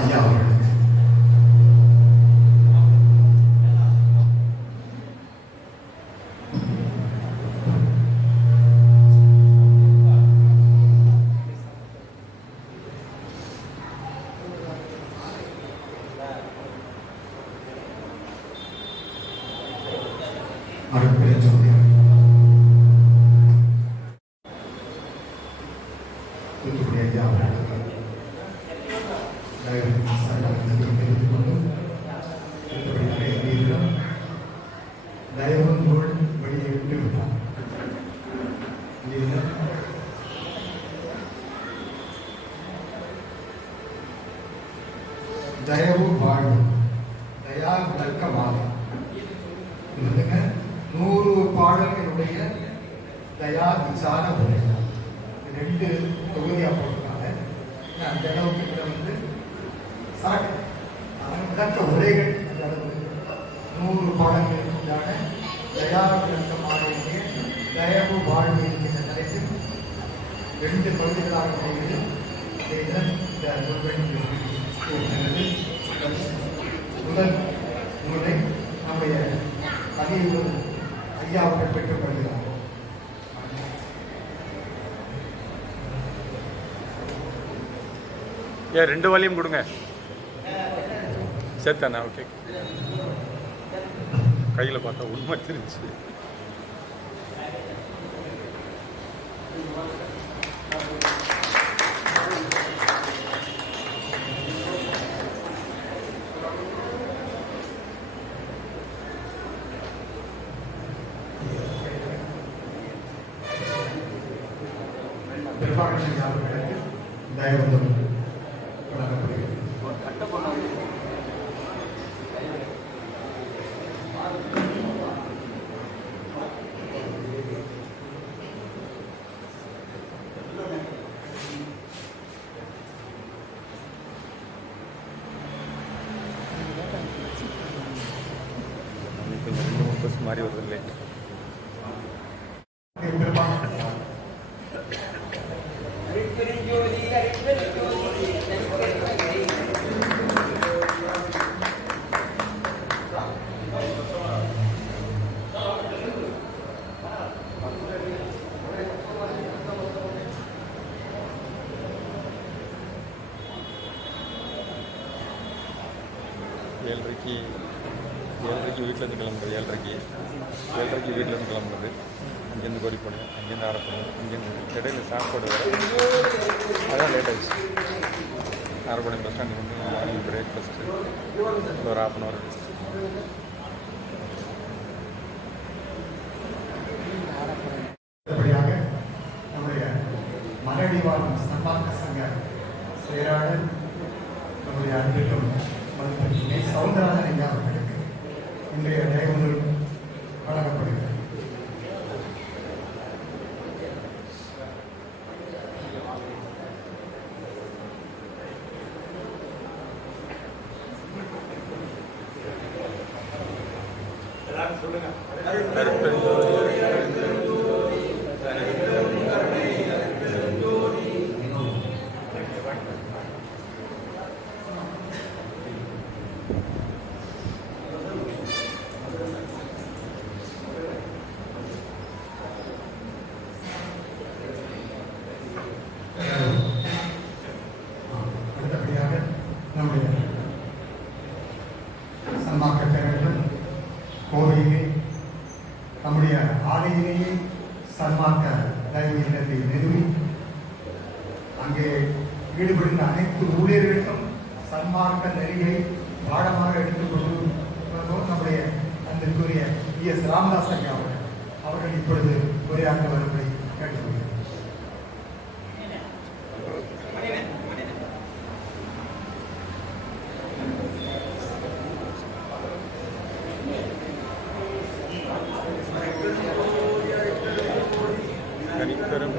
ஐயா அவர்களுக்கு தயவு வாழ்வு தயா விளக்க மாலை 100 பாடல்களுடைய தயா விசார உரை 2 தொகுதியாக போட்டிருக்காங்க. அந்த அளவுக்கு இதில் சரக்கு விளக்க உரைகள் அந்த அளவு 100 பாடல்களுக்கான தயா விளக்க மாலையுடைய தயவு வாழ்வு என்கிற தலைப்பில் 2 பகுதிகளாக போகிறது. முதல் நூலை நம்முடைய பதிவு ஐயா அவர்கள் பெற்றுக் கொள்கிறார். ஏன் 2 வால்யூம் கொடுங்க சேர்த்தாண்ணா. ஓகே, கையில் பார்த்தா உண்மை தெரிஞ்சு. மாதிரி வருது இல்லை. ஏழரைக்கு வீட்டிலேருந்து கிளம்புறது, ஏழரைக்கு வீட்டிலேருந்து கிளம்புறது, அங்கேருந்து கோரிப்போடு, அங்கேருந்து ஆரப்போடு, அங்கேருந்து இடையில சாப்பாடு வர அதான் லேட் ஆகிடுச்சு. ஆரப்பாளையம் பஸ் ஸ்டாண்டுக்கு வந்து மார்னிங் பிரேக்ஃபாஸ்ட்டு ஒரு 1/2 hour. நம்முடைய மரடிவாரம் சன்மார்க்க சங்க செயலாளர் நம்முடைய அன்பிற்கும் சவுந்தரராஜன் ஐயா அவர்களுக்கு இன்றைய தயவு வழங்கப்படுகிறது. கோவையிலே நம்முடைய ஆலையிலேயே சன்மார்க்க கல்வி இல்லத்தை நிறுவி அங்கே ஈடுபடுகின்ற அனைத்து ஊழியர்களுக்கும் சன்மார்க்க நெறியை பாடமாக எடுத்துக்கொண்டு நம்முடைய அன்பிற்குரிய ES ராமதாஸ் ஐயா அவர்கள் இப்பொழுது உரையாற்ற வருவதை கேட்டுக்கொள்கிறேன்.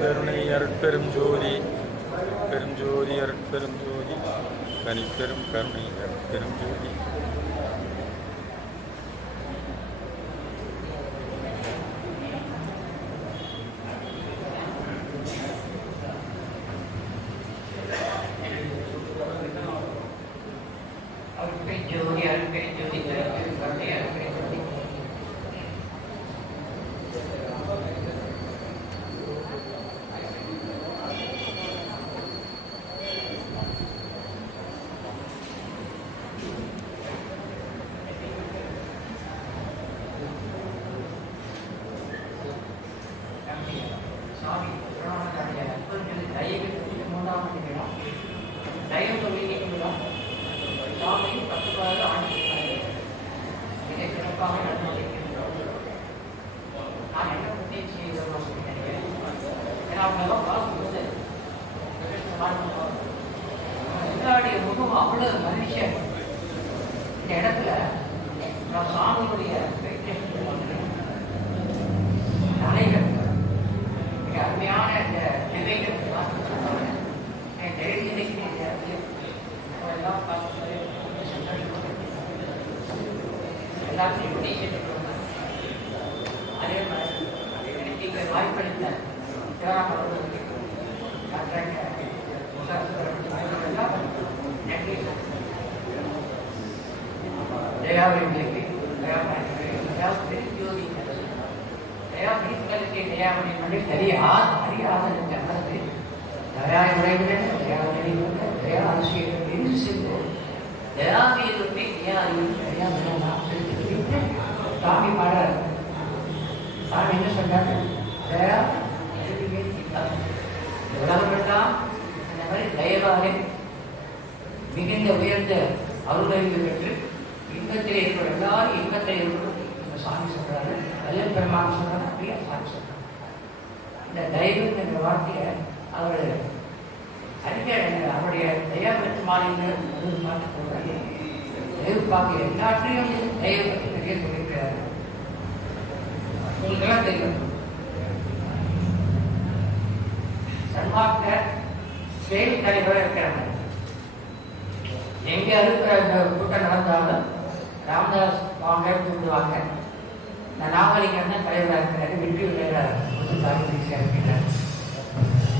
கருணை அருட்பெரும் ஜோதி, பெரும் ஜோதி அருட்பெரும் ஜோதி, கனிப்பெரும் கருணை அருட்பெரும் ஜோதி. தையகத்துக்கு 3ஆம் ஆண்டு விழா. தையம் தொழில் விழா சாமி 10 ஆண்டு இதை சிறப்பாக நடந்திருக்கின்றோம். நான் என்ன புண்ணியம் செய்தோம் அப்படின்னு நினைக்கிறேன். ஏன்னா அவங்களெல்லாம் பார்க்கும்போது எல்லாருடைய முகம் அவ்வளவு மனுஷன். இந்த இடத்துல நான் சாமியுடைய தலைகள் மிக அருமையான இந்த நிலைகள் எல்லாம் பார்க்கும்போது எல்லாத்தையும் முடிச்சுட்டு அதே மாதிரி நீங்கள் வாய்ப்பளித்த தேவாரம் அவர்களுக்கு நன்றி. தயாவரிகளுக்கு ஜோதி தயாவரிகளுக்கு தயாவரி பண்ணி அறியாத ஜனது தயாவுடையுடன் தயாவரிகளுக்கு தயா ஆசிரியர்கள் என்று செல்வோம். தயாவியருமே சாமி பாடுறாரு. சாமி என்ன சொல்றாரு? தயா உலகமெல்லாம் இந்த மாதிரி தயவாக மிகுந்த உயர்ந்த அருளறிவு பெற்று இன்பத்தில் இருக்கிற எல்லாரும் இன்பத்தில் இருக்கிறோம். இந்த சாமி சொல்றாரு. வல்லல் பெருமான் சொல்றாரு. அப்படியே சாமி சொல்றாரு. இந்த தெய்வம் என்ற வார்த்தையை அவர் அறிஞர் அவருடைய தயாபத்து மாநில மாற்றி போடுறாரு. தெய்வப்பாக்கு எல்லாற்றையும் தெய்வ பற்றி நிறைய சொல்லியிருக்கிறாரு. உங்களுக்கெல்லாம் தெரியும். சன்மார்க்க செயல் தலைவராக இருக்கிறாங்க. எங்க இருக்கிற கூட்டம் நடந்தாலும் ராமதாஸ் வாங்க கூப்பிடுவாங்க. இந்த நாகலிங்கம் தான் தலைவராக இருக்கிறாரு. வெற்றி விளையாடுறாரு. இருக்கிறார்.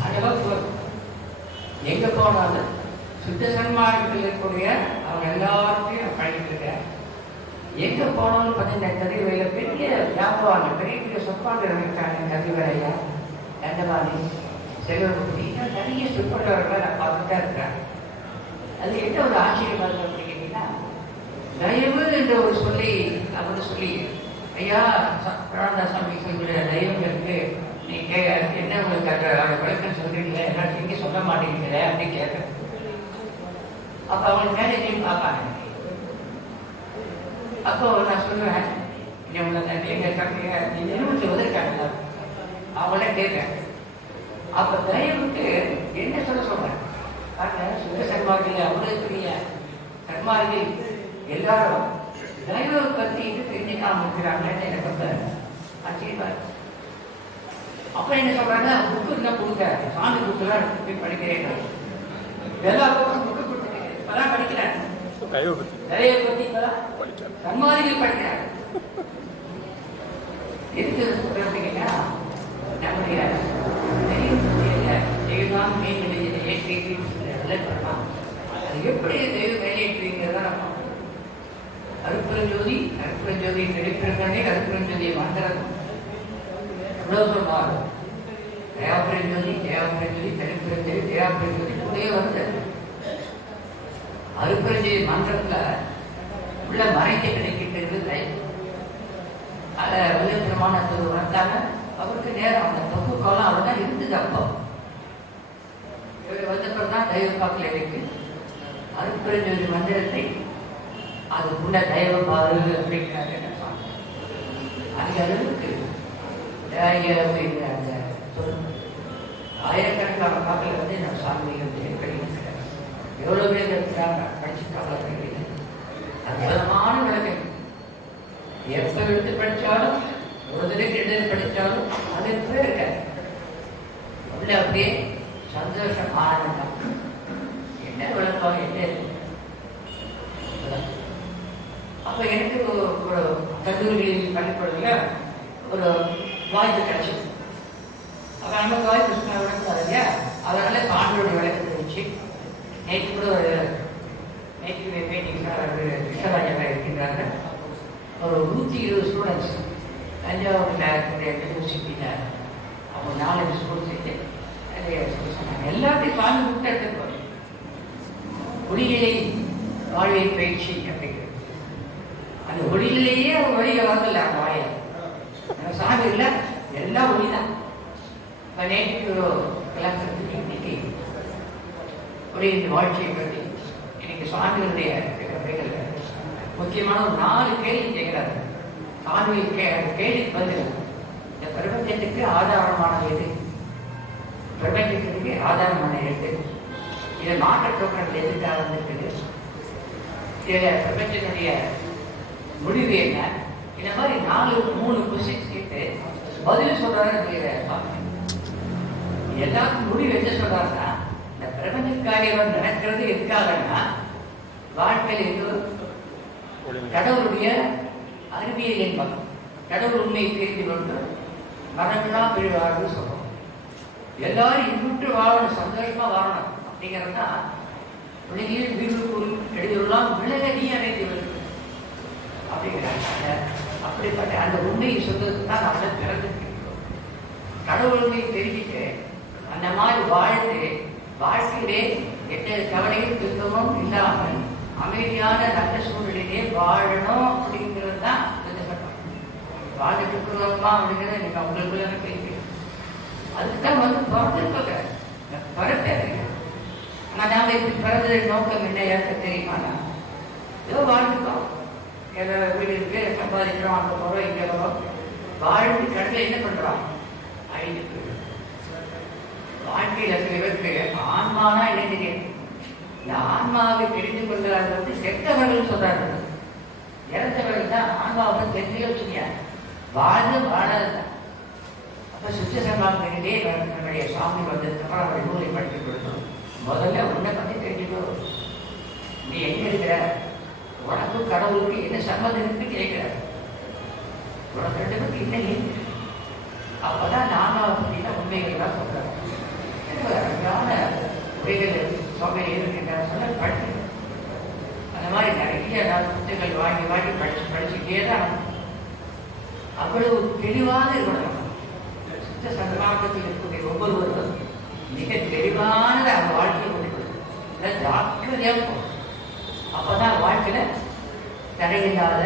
அந்த அளவுக்கு எங்க போனாலும் சுத்த சன்மார்க்கத்தில் இருக்கக்கூடிய அவங்க எல்லாத்தையும் பழகிட்டு இருக்காரு. எங்க போனாலும் பார்த்தீங்கன்னா கதிர்வையில பெரிய வியாபாரம் பெரிய பெரிய சொற்பாடு இருக்காங்க. கதிர்வரையா தண்டவாணி செல்வகுடி நிறைய சொற்பொழிவர்களை நான் பார்த்துட்டா இருக்கிறேன். அது என்ன ஒரு ஆச்சரியமா இருக்கு அப்படின்னு கேட்டீங்கன்னா, தயவு என்ற ஒரு சொல்லி அப்படின்னு சொல்லி ஐயா பிராணதாசாமி சொல்கிற தயவுங்களுக்கு நீங்க என்ன உங்களுக்கு அந்த விளக்கம் சொல்றீங்களே எல்லாம் நீங்க சொல்ல மாட்டேங்கிறீங்களே அப்படின்னு கேட்க. அப்ப அவங்க மேனேஜர் பார்ப்பாங்க. அப்போ நான் சொல்லுவேன் நீங்க நிறுவனத்தில் உதவிட்டாங்க. அவங்கள கேட்பேன். அப்ப தயவுக்கு என்ன சொல்றேன்? சுத்த சன்மார்க்கில் அவ்வளவு பெரிய சன்மார்க்கில் எல்லாரும் தயவை பத்தி தெரிஞ்சுக்காம இருக்கிறாங்கன்னு எனக்கு ரொம்ப ஆச்சரியமா இருக்கு. அப்ப என்ன சொல்றாங்க? புக்கு இருந்தா கொடுங்க, சாமி புக்குலாம் போய் படிக்கிறேன். எல்லா புக்கும் புக்கு கொடுத்துருக்கேன். இப்பதான் படிக்கிறேன். தயவை பத்தி இப்பதான் சன்மார்க்கில் படிக்கிறாங்க. எதுக்கு சொல்றீங்கன்னா நம்முடைய தெய்வம் மேல்நிலையை ஏற்றி பண்ணலாம். அது எப்படி தெய்வம் மேலேற்றுவீங்கிறத நம்ம அருட்பெருஞ்சோதி அருட்பெருஞ்சோதி நடிப்பிருக்கே அருட்பெருஞ்சோதியை மாத்திரம் எவ்வளவு மாறும். தேவபெருஞ்சோதி தேவபெருஞ்சோதி தனிப்பெருஞ்சோதி தேவபெருஞ்சோதி கூடயே வருது. அருட்பெருஞ்சோதி மந்திரத்துல உள்ள மறைக்க கிடைக்கின்றது தயவு. அதை விழுப்புரமான வந்தாங்க. அவருக்கு நேரம் அந்த தொகு காலம் அவர் தான் இருந்தது. அப்போ இவர் வந்தப்பறம் தான் தெய்வ பாக்கில் இருக்கு. அருட்பெருஞ்சோதி மந்திரத்தை அதுக்குள்ள தெய்வ பாரு அப்படிங்கிறாங்க. அந்த அளவுக்கு அந்த ஆயிரக்கணக்கான பாக்கில் வந்து நான் சாமி கிடைக்கிறாங்க. எவ்வளவு பேர் இருக்கிறாங்க படிச்சுட்டாங்க. அற்புதமான விளக்கம். எப்ப எடுத்து படிச்சாலும் ஒரு தடவை எடுத்து படிச்சாலும் அது இருக்காது. உள்ள அப்படியே சந்தோஷம் ஆனந்தம். என்ன விளக்கம் என்ன? அப்ப எனக்கு ஒரு கல்லூரிகளில் பள்ளிக்கூடத்துல ஒரு வாய்ப்பு கிடைச்சது. அப்ப நமக்கு வாய்ப்பு விளக்கம் இல்லையா? அதனால ஆண்டோடைய விளக்கத்தை வச்சு நேற்று கூட ஒரு நேற்று மீட்டிங் கிருஷ்ணராஜா இருக்கின்றாங்க. ஒரு 120 ஸ்டூடெண்ட்ஸ் தஞ்சாவூரில் இருக்கக்கூடிய யூனிவர்சிட்டியில் அவங்க 4 ஸ்கூல் சேர்த்து சொன்னாங்க. எல்லாத்தையும் சாமி விட்டு எடுத்துருப்பாங்க. ஒளியிலே வாழ்வை பயிற்சி அப்படிங்கிறது. அந்த ஒளியிலேயே ஒளியை வரதில்லை. அந்த வாயை சாமி இல்லை, எல்லாம் ஒளி தான். இப்போ நேற்று ஒரு கலாச்சாரத்துக்கு இன்னைக்கு இந்த வாழ்க்கையை பற்றி இன்னைக்கு சுவாமிகளுடைய முக்கியமான ஒரு 4 கேள்வி கேட்கிறாரு. சுவாமி கேள்விக்கு பதில் இந்த பிரபஞ்சத்துக்கு ஆதாரமானது எது, பிரபஞ்சத்துக்கு ஆதாரமான எது, இதை மாற்றத்தோற்றங்கள் எதுக்காக வந்திருக்குது, இதில் பிரபஞ்சத்தினுடைய முடிவு என்ன, இந்த மாதிரி 3 கொஸ்டின்ஸ் கேட்டு பதில் சொல்றாரு. எல்லாருக்கும் முடிவு என்ன சொல்றாருன்னா, இந்த பிரபஞ்ச காரியம் நடக்கிறது எதுக்காகனா வாழ்க்கையில் எது கடவுளுடைய அறிவியல் என்பது கடவுள் உண்மையை தெரிந்து கொண்டு மரங்களாம் பிரிவாழ்வு சொல்றோம். எல்லாரும் இன்புற்று வாழணும், சந்தோஷமா வாழணும் அப்படிங்கிறதா உலகில் வீடு எழுதியுள்ளாம் விலக நீ அடைந்து வருது அப்படிங்கிறாங்க. அப்படிப்பட்ட அந்த உண்மையை சொல்றதுக்கு தான் நம்மளை பிறந்திருக்கிறோம். கடவுள் உண்மையை தெரிஞ்சுட்டு அந்த மாதிரி வாழ்ந்து வாழ்க்கையிலே எந்த கவலையும் துன்பமும் இல்லாமல் அமைதியான நல்ல சூழ்நிலையிலே வாழணும் அப்படிங்கிறது தான் இந்த சட்டம். வாழ்ந்துட்டு இருக்கிறோமா அப்படிங்கிறத நீங்க உங்களுக்குள்ள கேள்வி. அதுக்குதான் பிறந்திருக்க பிறக்க. ஆனா நாம இப்படி பிறந்தது நோக்கம் என்ன யாருக்கு தெரியுமா? ஏதோ வாழ்ந்துட்டோம், வீடு இருக்கு, சம்பாதிக்கிறோம், அங்க போறோம், இங்க போறோம். வாழ்ந்து கடலை என்ன பண்றோம்? அழிந்து போயிடும். வாழ்க்கையில சில பேருக்கு ஆன்மானா என்ன தெரியும்? இந்த ஆன்மாவை தெரிந்து கொள்ளாத செத்தவர்கள் சொல்றார்கள். இறந்தவர்கள் தான் ஆன்மாவை தெரிஞ்சு வச்சுங்க, வாழ்ந்து வாழாதான். அப்ப சுத்த சமாதியிலே நம்முடைய சுவாமி வந்ததுக்கப்புறம் அவருடைய நூலை படித்துக் கொடுத்தோம். முதல்ல உன்னை பத்தி தெரிஞ்சுக்கோ. நீ எங்க இருக்கிற, உனக்கும் கடவுளுக்கு என்ன சம்மந்தம் இருக்குன்னு கேட்கிற, உனக்கு 2 பேருக்கு என்ன இருக்கு. அப்பதான் ஆன்மாவை பற்றின உண்மைகள் தான் சொல்றாங்க. அருமையான உரைகள் சுவாமி இருக்கின்ற சொல்ல படிச்சு அந்த மாதிரி நிறைய புத்தகங்கள் வாங்கி படிச்சுட்டே தான் அவ்வளவு தெளிவாக இருக்கணும். சுத்த சன்மார்க்கத்தில் இருக்கக்கூடிய ஒவ்வொருவரும் மிக தெளிவானது அந்த வாழ்க்கையை கொண்டு ஜாக்கிரதையா இருக்கும். அப்பதான் வாழ்க்கையில தடையில்லாத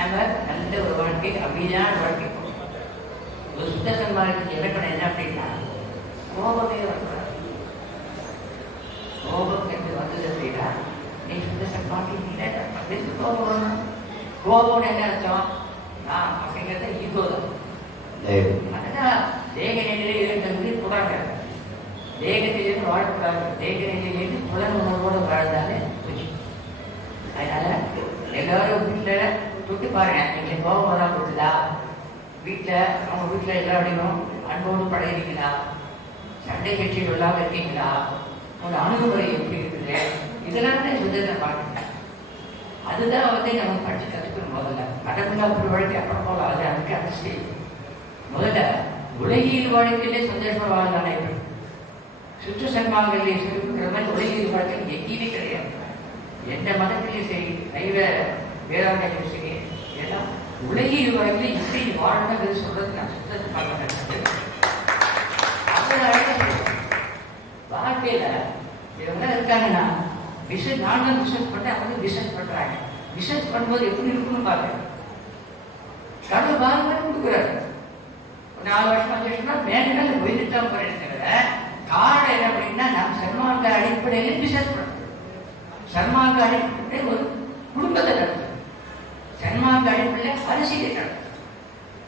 நம்ம நல்ல ஒரு வாழ்க்கை, அமைதியான வாழ்க்கை போகும். ஒரு சுத்த சன்மார்க்கத்துக்கு இலக்கணம் என்ன அப்படின்னா கோபமே வரக்கூடாது. கோபம் என்று வந்தது அப்படின்னா நீ சுத்த சன்மார்க்க கோபம் வரணும். கோபம் என்ன அர்த்தம்? நான் அப்படிங்கிறத ஈகோ தான். அதனால தேக நிலையிலே இருந்து போறாங்க. தேகத்திலிருந்து வாழக்கூடாது, தேக நிலையிலிருந்து புலன் உணர்வோடு வாழ்ந்தாலே. அதனால எல்லாரும் வீட்டுல தொட்டு பாருங்க, நீங்க கோபம் வராம போட்டுதா, வீட்டுல அவங்க வீட்டுல எல்லாருடையும் அன்போடு பழகிறீங்களா, சண்டை கட்சிகள் இல்லாம இருக்கீங்களா, உங்க அணுகுமுறை எப்படி இருக்குது, இதெல்லாம் சுதந்திர பார்க்க. அதுதான் நம்ம படிச்சு கற்றுக்கணும். முதல்ல கடவுளா ஒரு வாழ்க்கை அப்புறம் போல அது அதுக்கு அனுஷ்டி. முதல்ல உலகியல் வாழ்க்கையிலே சந்தோஷமா வாழ்ந்தானே. சுற்று சன்மார்க்கத்திலே சொல்லிக்கிற மாதிரி உலகியல் வாழ்க்கையில் எங்கேயுமே கிடையாது. எந்த மதத்திலையும் சரி, சைவ வேதாந்தத்திலும் சரி, எல்லாம் உலகியல் வாழ்க்கையில எப்படி வாழணும் சொல்றது நான் சுத்த சன்மார்க்கம். வாழ்க்கையில இவங்க இருக்காங்கன்னா நானும் பிசினஸ் பண்ண அவங்க பிசினஸ் பண்றாங்க. பிசினஸ் பண்ணும்போது எப்படி இருக்குன்னு பாருங்க. கடவுள் பாருங்க கொடுக்குறாரு. 4 வருஷம் 5 வருஷம்னா மேல போயிட்டு தான் போயிருக்கிற காரணம் என்ன அப்படின்னா நம்ம சன்மார்க்க அடிப்படையில பிசினஸ் பண்றோம். சன்மார்க்க அடிப்படையில் ஒரு குடும்பத்தை நடத்தும். சன்மார்க்க அடிப்படையில் அரசியலை நடத்தும்.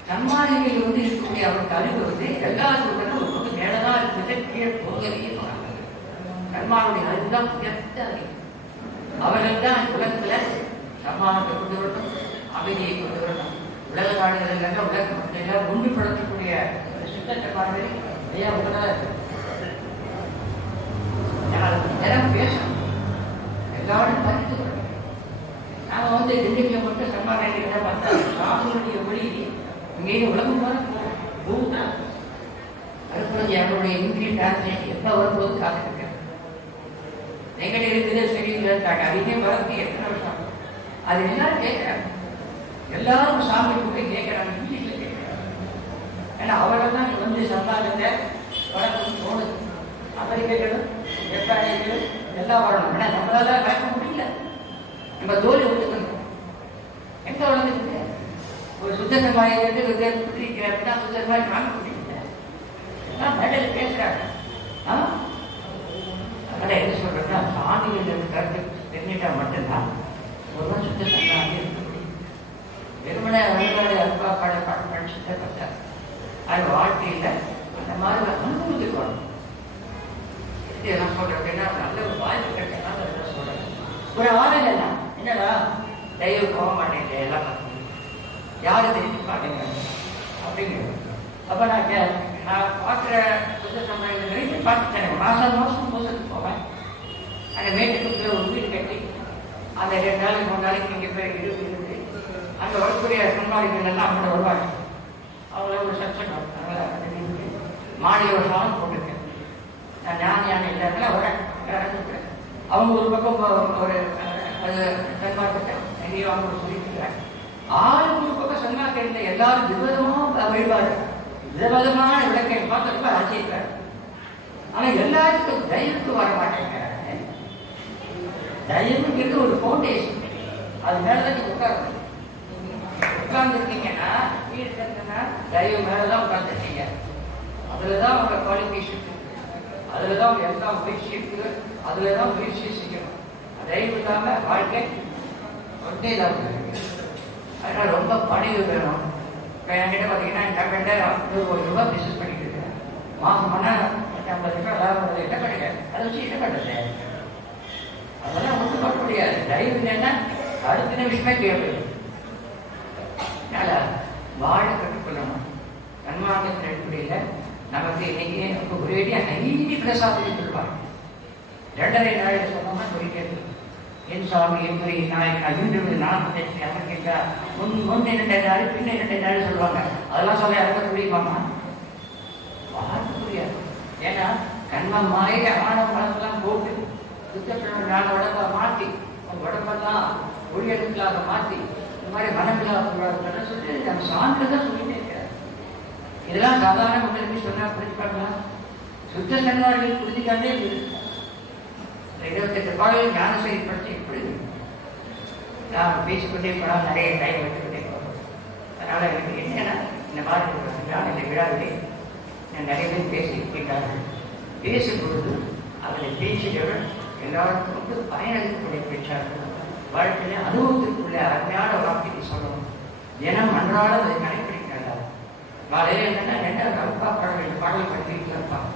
சன்மார்க்கில் இருக்கக்கூடிய அவருக்கு அறிவு எல்லாத்துக்கும் ஒரு பக்கம் மேலதான் இருக்கிறது, கீழே போகவே போறாங்க. சன்மானுடைய அறிவுதான் உயர்த்த அறிவு. அவர்கள் தான் உலகத்துல சன்மானத்தை கொண்டு வரணும், அமைதியை கொண்டு வரணும். உலக நாடுகள் எல்லாம் உலக மக்கள் எல்லாம் உண்மைப்படுத்தக்கூடிய சுத்தத்தை பார்வை ஐயா உலக நேரம் பேசணும், எல்லாரும் பறித்து கொள்ளணும். நாம திண்டுக்கல் மட்டும் சன்மானம் பார்த்தா சாமியுடைய ஒளி இங்கே உலகம் போல பூதான் அறுப்புறது. அவருடைய இங்கிலீஷ் டிரான்ஸ்லேஷன் எப்ப வரும்போது காத்துருக்கேன். எங்கிட்ட இருக்குது சரியில்லைட்டாங்க. அதுக்கே வரது எத்தனை வருஷம் அது எல்லாரும் கேட்கிறாங்க. எல்லாரும் சாமி கூட கேட்கிறாங்க, இங்கிலீஷ்ல கேட்கிறாங்க. ஏன்னா அவர்கள் தான் சம்பாதத்தை வளர்க்கணும் தோணுது. அமெரிக்கர்களும் ஜப்பானியர்களும் எல்லாம் வரணும். ஏன்னா நம்மளால கேட்க முடியல. நம்ம தோல்வி ஒத்துக்கணும். எங்க வளர்ந்துருக்கு ஒரு சுத்தமாயிருந்து சுத்தமாய் காண முடியல. எல்லாம் மேடையில் பேசுறாங்க. அதனால என்ன சொல்ற கருத்து தெரிஞ்சிட்டா மட்டும்தான் ஒருவன் சுத்த சன்மார்க்கி இருக்க முடியும். வெறுமனை வழிபாடு அப்பா பாட்டு படிச்சுட்டே பார்த்தார். அது வாழ்க்கையில் அந்த மாதிரி அனுபவத்துக்கு வரணும். இதெல்லாம் சொல்கிறேன் அப்படின்னா நல்ல ஒரு வாய்ப்பு கிடைக்கலாம் அதெல்லாம் சொல்கிறேன். ஒரு ஆளுங்க என்னடா தெய்வம் போக மாட்டேங்க எல்லாம் யாரும் தெரிஞ்சு பாட்டீங்க அப்படிங்கிறது. அப்போ நான் பார்க்குற புத்த சமுதாயத்தில் பார்த்துட்டேன். மாதம் பூசத்துக்கு போவேன். அந்த மேட்டுக்கு ஒரு வீடு கட்டி அந்த 2 நாளைக்கு 3 நாளைக்கு இங்கே போய் இருந்து அங்கே வரக்கூடிய சன்மாதிகள் எல்லாம் அவங்கள வருவாங்க. அவங்கள ஒரு சச்சம் மாநில ஒரு சாங் போட்டிருக்கேன். நான் ஞான இல்லாமல் வரேன். அவங்க ஒரு பக்கம் ஒரு அது சன்மார்க்கத்தை எங்கேயோ அவங்க சொல்லியிருக்கிறாங்க. ஆளுக்கு ஒரு பக்கம் சன்மார்க்கம் இருந்த எல்லாரும் விதவிதமாக வழிபாடு விதவிதமான விளக்கை பார்த்து ரொம்ப ஆச்சரிக்கிறார். ஆனால் எல்லாத்துக்கும் தெய்வத்துக்கு வர மாட்டேங்கிறாங்க. தெய்வம்ங்கிறது ஒரு ஃபவுண்டேஷன். அது மேலதான் நீங்க உட்கார்ந்துருக்கீங்கன்னா வீடு கட்டினா தெய்வம் மேலதான் உட்கார்ந்துருக்கீங்க. அதுலதான் உங்க குவாலிஃபிகேஷன், அதுலதான் உங்க எல்லாம் முயற்சி இருக்குது, அதுலதான் முயற்சி செய்யணும். தெய்வம் இல்லாம வாழ்க்கை ஒன்றே தான். அதனால ரொம்ப பணிவு வேணும். இப்போ என்கிட்ட பார்த்தீங்கன்னா என்கிட்ட 100 கோடி ரூபாய் பிசினஸ் பண்ணிட்டு இருக்கேன். மாதம் ஆனால் 50 ரூபாய் லாபம் என்ன பண்ணிட்டேன். அதை வச்சு என்ன பண்ணுறது? அதெல்லாம் ஒன்றும் பண்ண முடியாது. தயவு இல்லைன்னா அடுத்த நிமிஷமே கேள்வி. அதனால வாழ கற்றுக்கொள்ளணும். சன்மார்க்கத்தின் அடிப்படையில் நமக்கு இன்னைக்கு ஒரேடியாக 5 பிரசாதத்தை சொல்லுவாங்க. 2.5 நாளில் சொன்னோம்னா சொல்லிக்கிறது. என் சாமி எப்படி நான் யூடியூப்ல நான் கேட்டா முன் 2 நாள் பின்ன 2 நாள் சொல்லுவாங்க. அதெல்லாம் சொல்ல யாருக்கும் முடியுமாமா? பார்க்க முடியாது. ஏன்னா கண்மம் மாய ஆணவ மனத்தெல்லாம் போட்டு சுத்தப்பட நான் உடம்பை மாற்றி உடம்பெல்லாம் ஒளியெடுக்கலாக மாற்றி இந்த மாதிரி மனமில்லாத சொல்லி நம்ம சான்றுதான் சொல்லிட்டே இருக்கிறார். இதெல்லாம் சாதாரண மக்களுக்கு சொன்னா புரிஞ்சுப்பாங்களா? சுத்த சன்மார்க்கங்கள் புரிஞ்சுக்காண்டே இருக்கு. 28 பாடல்கள் ஞான செய்தி படிச்சு இப்படி நான் பேசிக்கொண்டே போனால் நிறைய டைம் எடுத்துக்கிட்டே போகிறோம். அதனால் எனக்கு என்னன்னா இந்த மாதிரி ஞான இந்த விழாவிலே நான் நிறைய பேர் பேசியிருக்கிறார்கள். பேசும்பொழுது அவருடைய பேச்சுகளுடன் எல்லாருக்கும் வந்து பயனளிக்கக்கூடிய பேச்சார்கள். வாழ்க்கையில அனுபவத்திற்குள்ள அருமையான வார்த்தைக்கு சொல்லணும். தினம் அன்றாடம் அதை கடைபிடிக்கிறார். காலையில் என்னன்னா 2 பாடல் படிச்சுட்டு இருப்பாங்க.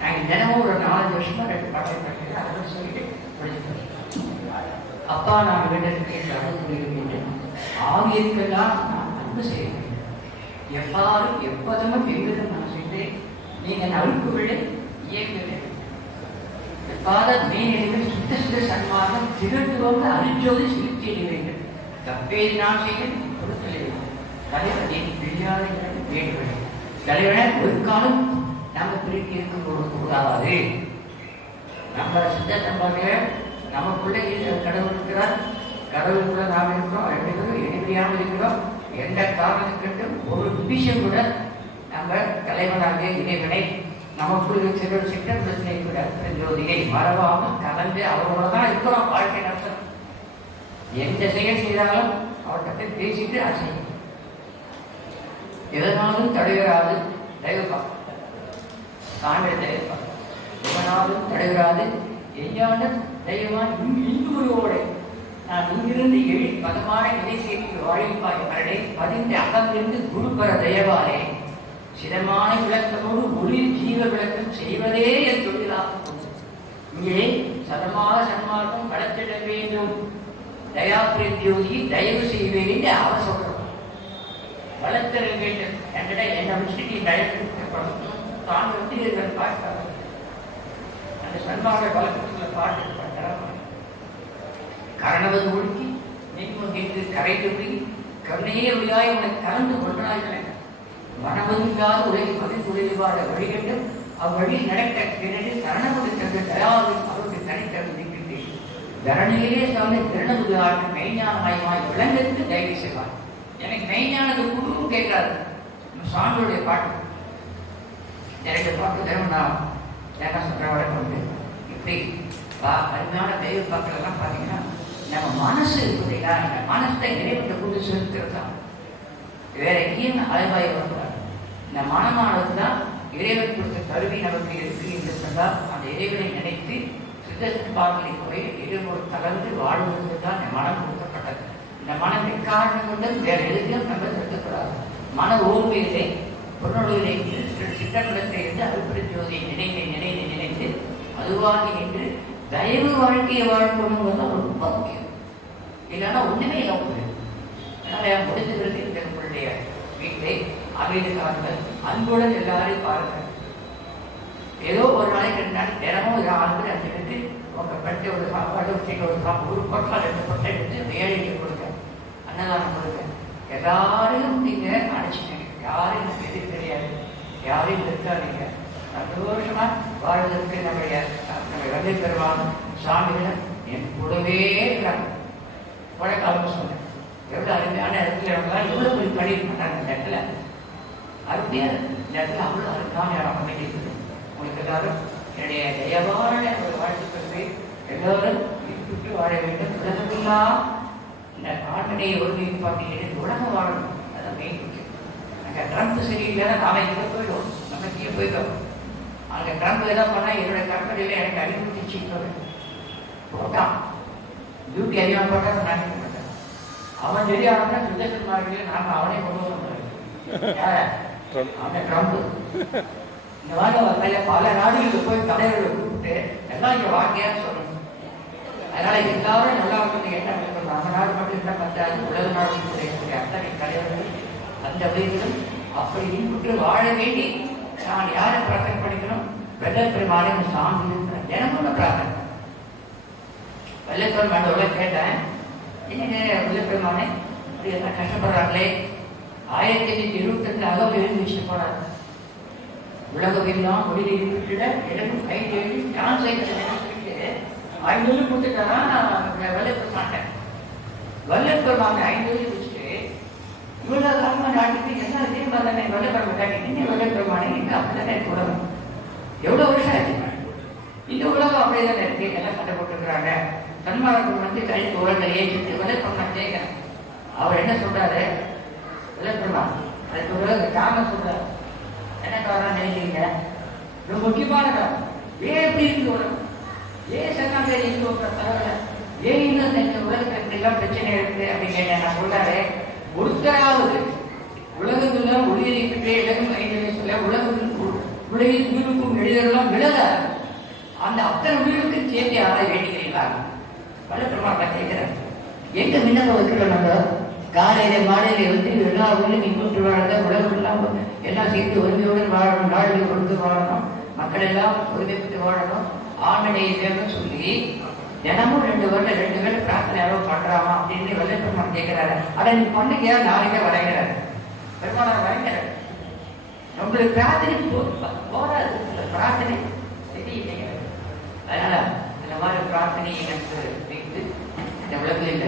நாங்கள் தினமும் ஒரு 4 வருஷமா 2 பாடல் படிக்கிறேன். அதை சொல்லிட்டு படிச்சுட்டு அப்பா நான் வீட்டிற்கு அருள் புரிகின்றேன். ஆகியிருக்கெல்லாம் நான் அன்பு செய்ய வேண்டும். எவ்வாறும் எப்போதும் எவ்விதம் நான் செய்தேன். நீங்கள் அழுப்புகளை இயக்க வேண்டும். எவ்வாறு மேனிகள் சுத்த சுத்த சன்மானம் திகழ்ந்து வந்து அரிஞ்சோது சிகிச்சை வேண்டும். தப்பேது நான் செய்ய பொருட்கள் வேண்டும். தலைவனின் பிரியாத வேண்டும். தலைவனை ஒரு காலம் நம்ம பிரிக்க இருக்க கூடாது. நம்ம சித்த சன்மார்கள் நமக்குள்ளே கடவுள் இருக்கிறார். கடவுளுக்குள்ள நாம் இருக்கிறோம். 2 பேரும் இணைமையாக இருக்கிறோம். எந்த காரணத்துக்கும் ஒரு நிமிஷம் கூட நம்ம தலைவனாக இறைவனை நமக்குள்ள சிற்ற பிரச்சனை கூட ஜோதியை மறவாமல் கலந்து அவரோட தான் இருக்கிறோம். வாழ்க்கை நடத்தணும். எந்த செயல் செய்தாலும் அவர்கிட்ட பேசிட்டு அசையும். எதனாலும் தடைவராது தெய்வப்பா தாண்ட தெய்வப்பா எவனாலும் தடைவராது எஞ்சாண்ட தெய்வமான் இங்குருவோடு நான் இங்கிருந்து எழி பதமான இதை சேர்த்து வாழிப்பாய் மரடை பதிந்து அகமிருந்து குருபர தயவாலே சிதமான விளக்கமோடு ஒளி ஜீவ விளக்கம் செய்வதே என் தொழிலாகும். இங்கே சதமாக சன்மார்க்கம் வளர்த்திட வேண்டும். தயாபிரின் ஜோதியை தயவு செய்வேன் என்று அவர் சொல்றோம். வளர்த்திட வேண்டும் என்கிட்ட என்னை வச்சுட்டு நீ தயவு தான் வந்து பார்க்க அந்த சன்மாக வளர்க்கத்துல பாட்டு கரணவது ஒழுக்கி நீக்கும் கேட்டு கரைத்து போய் கருணையே ஒளியாய் உனக்கு கலந்து கொண்டார்கள். மனமதில்லாத உலகில் மதிப்புடையவாட வழிகண்டு அவ்வழி நடக்க பிறகு கரணமுடி தந்த தயாவில் அவருக்கு தனித்தது நிற்கின்றேன். தரணியிலே சார்ந்த திறனது ஆட்டு மெய்ஞானமாய் விளங்கத்து தயவு செய்வார். எனக்கு மெய்ஞானது குழுவும் கேட்காது. சாமியுடைய பாட்டு 2 பாட்டு தரும் நான் என்ன சொல்ற வழக்கம் உண்டு. இப்படி அருமையான தெய்வ பாக்கள் பார்த்தீங்கன்னா நம்ம மனசு இருக்குதுங்களா, அந்த மனசை இறைவனை கொண்டு செலுத்துறது தான். வேற எங்கேயும் அலைவாய் வரக்கூடாது. இந்த மனமானது தான் இறைவன் கொடுத்த கருவி நமக்கு இருக்கு என்று சொன்னால் அந்த இறைவனை நினைத்து சுத்தபார்களை போய் இருவோடு கலந்து வாழ்வதற்கு தான் இந்த மனம் கொடுக்கப்பட்டது. இந்த மனம் எக்காரணம் கொண்டும் வேற எதுவும் நம்ம செலுத்தக்கூடாது. மன ஓர்மையிலே பொருளுடைய சித்தப்படத்தை இருந்து அறுபடி ஜோதியை நினைத்து நினைத்து நினைத்து அதுவாகி நின்று தயவு வாழ்க்கையை வாழ்க்கணும் ரொம்ப முக்கியம். இல்லைன்னா ஒண்ணுமே இல்லை. அதனால முடிஞ்சதற்கு எங்களுடைய வீட்டை அமைதிக்கார்கள் அன்புடன் எல்லாரையும் பாருங்கள். ஏதோ ஒரு நாளைக்கு 2 நாள் தினமும் 6 பேர் 5 பேருக்கு உங்கள் பட்டு ஒரு சாப்பாடு ஒரு சாப்பாடு ஒரு பொட்டா 2 பொட்டை எடுத்து ஏழைக்கு கொடுங்க, அன்னதானம் கொடுங்க. எல்லாரையும் நீங்கள் அழைச்சிக்கங்க. யாரையும் எனக்கு எதிர்ப்பு கிடையாது, யாரையும் இருக்காதீங்க. சந்தோஷமா வாழ்வதற்கு நம்ம வெள்ளை பெருவான் சாமிகள் என் கூடவே இருக்காங்க. கொடைக்காலம் சொன்னேன், எவ்வளோ அருமையான இடத்துல இருந்தாலும் எவ்வளோ போய் படிக்க மாட்டாங்க. இந்த இடத்துல அருமையாக இந்த இடத்துல அவ்வளோ அருமையான இடம் அமைக்கிறது. உங்களுக்கு எல்லாரும் என்னுடைய தயவான ஒரு வாழ்த்துக்களை எல்லோரும் விட்டு வாழ வேண்டும். உலகமெல்லாம் இந்த ஆண்மனையை ஒருங்கிணைப்பு பார்த்தீங்கன்னா உலகம் வாழணும். அதான் மெயின் முக்கியம். அங்கே ட்ரம்ப் சரியில்லைன்னா நாம இங்கே போயிடும், நம்ம இங்கே போயிட்டோம். அங்கே ட்ரம்ப் எதாவது பண்ணால் என்னுடைய கம்பெனியில் எனக்கு அறிவுறுத்தி போட்டான். டியூட்டி அதிகமாக போட்டால் நான் நினைக்க மாட்டேன். அவன் சரியானா சுதேசன்மார்களே நாம் அவனே கொண்டு வந்தோம். அவன் ட்ரம்ப் இந்த மாதிரி அவர் மேலே பல நாடுகளுக்கு போய் தலைவர்களை கூப்பிட்டு எல்லாம் இங்கே வாங்கியான்னு சொல்லணும். அதனால எல்லாரும் நல்லா வந்து என்ன பண்ணணும், நம்ம நாடு மட்டும் என்ன பத்தாது, உலக நாடுகளுடைய அத்தனை தலைவர்கள் அந்த வயதிலும் அப்படி இன்புற்று வாழ வேண்டி நான் யாரை பிரார்த்தனை பண்ணிக்கணும்? வெள்ளப்பெருமானை சாமி தினமும் பிரார்த்தனை. வெள்ளப்பெருமானோட கேட்டேன், என்னங்க வெள்ளப்பெருமானை அப்படி எல்லாம் கஷ்டப்படுறாங்களே. 1922 அகவல் எழுதி வச்சுட்டு போறாங்க. உலகமெல்லாம் மொழியை விட்டுட எனக்கு கை தேடி டிரான்ஸ்லேட் 500 கொடுத்துட்டாரா. வெள்ளப்பெருமான் மாட்டேன், வெள்ளப்பெருமாங்க 500 வச்சுட்டு இவ்வளோ காலமாக நாட்டுக்கு என்ன தீர்மா தானே வெள்ளப்பெருமான் காட்டி இன்னும் வெள்ளப்பெருமானே இங்கே அப்படிதானே இருக்கு உலகம். எவ்வளோ வருஷம் ஆச்சு. இந்த உலகம் அப்படிதானே இருக்கு. எல்லாம் சண்டை போட்டுருக்குறாங்க. சன்மார்க்கம் வந்து கழித்து உலகத்தை ஏற்றிட்டு வெள்ளப்பெருமான் கேட்கிறேன். அவர் என்ன சொல்றாரு? வெள்ளப்பெருமான் அதுக்கு உலக காரணம் சொல்றாரு. என்ன காரணம் நினைக்கிறீங்க? ரொம்ப முக்கியமான காரணம். ஏன் எப்படி இருக்கு உலகம்? ஏன் சங்கம் இருக்கு ஒரு தகவல? ஏன் இன்னும் இந்த உலகத்தை இப்படிலாம் பிரச்சனை இருக்கு அப்படின்னு நான் சொல்றாரு. ஒருத்தராவது உலகங்கள்லாம் ஒளியறிக்கிட்டே இலகும் 5 வயசுல உலகத்துக்கு உலகில் வீடுக்கும் எழுதலாம் விழத அந்த அத்தனை வீடுக்கு சேர்த்து யாரை வேண்டிக்கிறீங்களா? வெள்ளப்பெருமான் கேட்கிறேன். எங்க விண்ணப்பம் வைக்கிறோம்? நம்ம காலையில மாலையில வந்து எல்லா ஊரிலும் இன்புற்று வாழத உலகம் எல்லாம் சேர்த்து ஒருமையுடன் வாழணும், நாடுகள் கொடுத்து வாழணும், மக்கள் எல்லாம் ஒருமைப்பட்டு வாழணும், ஆண்மனையை தேர்வு சொல்லி தினமும் 2 வருடம் 2 பேரும் பிரார்த்தனை யாரோ பண்றாமா அப்படின்னு வெள்ளப்பெருமான் கேட்கிறாரு. ஆனா நீ பண்ணுங்க, நாளைக்கே வரைகிறாரு. பெருமானார் வரைகிறாரு. உங்களுக்கு பிரார்த்தனை போராது, பிரார்த்தனை சரியில்லைங்க. அதனால இந்த மாதிரி பிரார்த்தனையை எனக்கு வைத்து இந்த உலகில்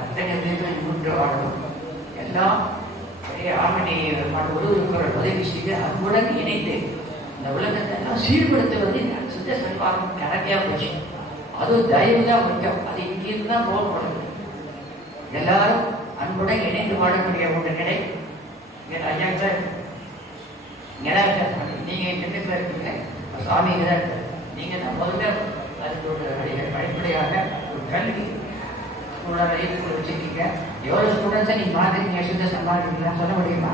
அத்தனை பேர்கள் மூன்று வாழணும். எல்லாம் ஆண்மனையை ஒருவருக்கு உதவி செய்து அன்புடன் இணைந்து இந்த உலகத்தை எல்லாம் சீர்படுத்துவது சுத்த சன்மார்க்கம் கணக்கையா போச்சு. அதுவும் தயவு தான் முக்கியம். அது இங்கிருந்து தான் போகப்படுது. எல்லாரும் அன்புடன் இணைந்து வாழக்கூடிய ஒரு நிலை ஐயா சார் நீங்க சின்னத்தில் இருக்கீங்க, சுவாமி தான் நீங்க தான் முதல்ல அதுக்கு ஒரு அடிப்படையாக ஒரு கல்வி ஸ்கூலாக வச்சுருக்கீங்க. எவ்வளோ ஸ்டூடெண்ட்ஸை நீங்கள் மாற்றிருக்கீங்க, சுத்த சம்பாதிக்கிறீங்களா சொல்ல முடியுமா?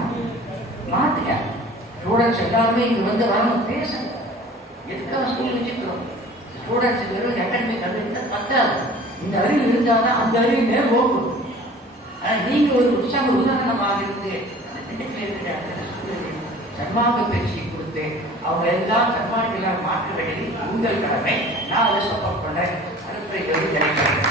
மாற்றுங்க. ஸ்டூடெண்ட்ஸ் எல்லாருமே இங்கே வந்து வரணும், பேசுங்க. எதுக்காக ஸ்கூல் வச்சுக்கிறோம்? ஸ்டூடெண்ட்ஸுக்கு வெறும் அகாடமிக் அறிவு பத்தாது. இந்த அறிவு இருந்தால் தான் அந்த அறிவு மேல் போகும். ஆனால் நீங்கள் ஒரு உதாரணமாக இருந்து அந்த பின்னத்தில் இருக்கிற சன்மாக பயிற்சி கொடுத்து அவங்க எல்லாம் சன்மானிகளாக மாற்ற வேண்டியது உங்கள் கடமை. நான் அதை சப்போர்ட் பண்ணேன். அடுத்த கிடைக்கிறது.